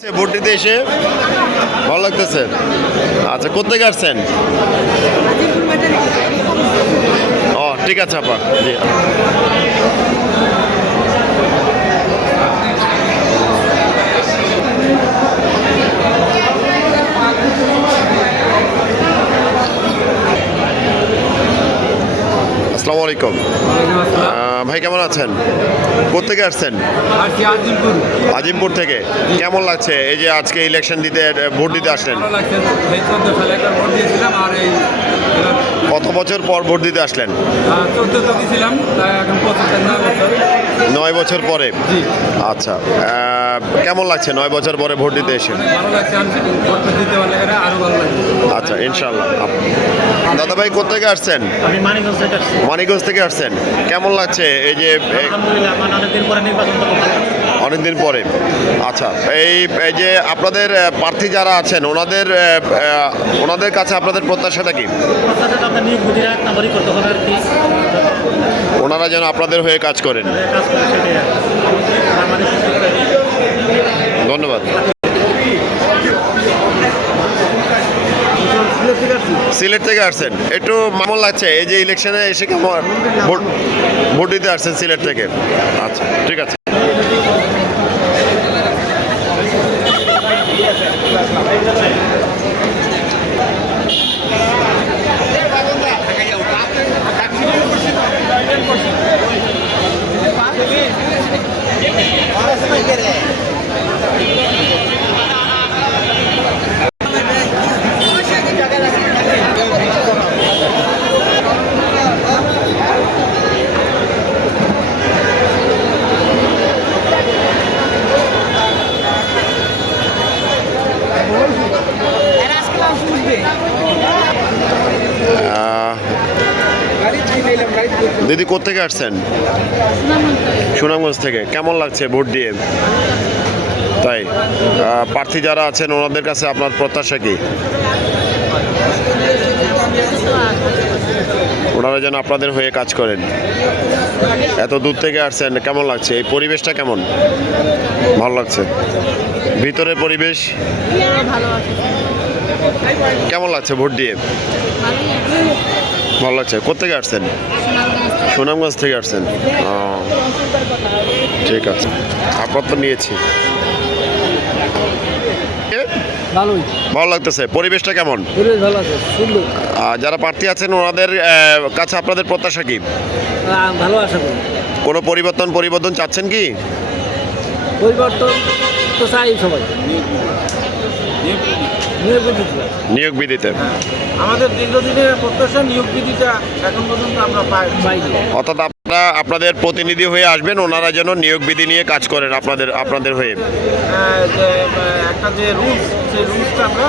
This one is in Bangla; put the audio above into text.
ভোট দিতে এসে ভালো লাগতেছে। আচ্ছা, কোথেকে আসছেন? ও ঠিক আছে আপা, জি। আসসালামু আলাইকুম। ভাই কেমন আছেন? কোথেকে আসছেন? আজিমপুর থেকে। কেমন লাগছে এই যে আজকে ইলেকশন দিতে ভোট দিতে আসলেন? কত বছর পর ভোট দিতে আসলেন? 9 বছর পরে। আচ্ছা, কেমন লাগছে 9 বছর পরে ভোট দিতে এসে? আচ্ছা, ইনশাল্লাহ। দাদা ভাই কোথেকে আসছেন? মানিকগঞ্জ থেকে আসছেন। কেমন লাগছে এই যে অনেকদিন পরে? আচ্ছা, এই যে আপনাদের প্রার্থী যারা আছেন ওনাদের কাছে আপনাদের প্রত্যাশাটা কি? ওনারা যেন আপনাদের হয়ে কাজ করেন। ধন্যবাদ। সিলেট থেকে আসছেন, একটু কেমন লাগছে এই যে ইলেকশনে এসে? কেমন ভোট দিতে আসছেন সিলেট থেকে? আচ্ছা, ঠিক আছে। দিদি কোত্থেকে আসছেন? সুনামগঞ্জ থেকে। কেমন লাগছে ভোট দিয়ে? তাই প্রার্থী যারা আছেন ওনাদের কাছে আপনার প্রত্যাশা কি? ওনারা যেন আপনাদের হয়ে কাজ করেন। এত দূর থেকে আসছেন, কেমন লাগছে? এই পরিবেশটা কেমন? ভালো লাগছে? ভিতরের পরিবেশ কেমন লাগছে ভোট দিয়ে? ভালো লাগছে। কোত্থেকে আসছেন? সুনামগঞ্জ থেকে আসছেন। ঠিক আছে, আপনার তো নিয়েছি। ভালো লাগতেছে। পরিবেশটা কেমন? যারা প্রার্থী আছেন ওনাদের কাছে আপনাদের প্রত্যাশা কি? ভালো আশা করি। কোনো পরিবর্তন চাচ্ছেন কি? পরিবর্তন তো চাই সবাই। নিয়োগ বিধিতে আমাদের দীর্ঘদিনের প্রত্যাশা নিয়োগ বিধিটা এখন পর্যন্ত আমরা পাইনি। অর্থাৎ আপনাদের প্রতিনিধি হয়ে আসবেন, ওনারা যেন নিয়োগ বিধি নিয়ে কাজ করেন আপনাদের হয়ে। একটা যে রুলস, সেই রুলসটা আমরা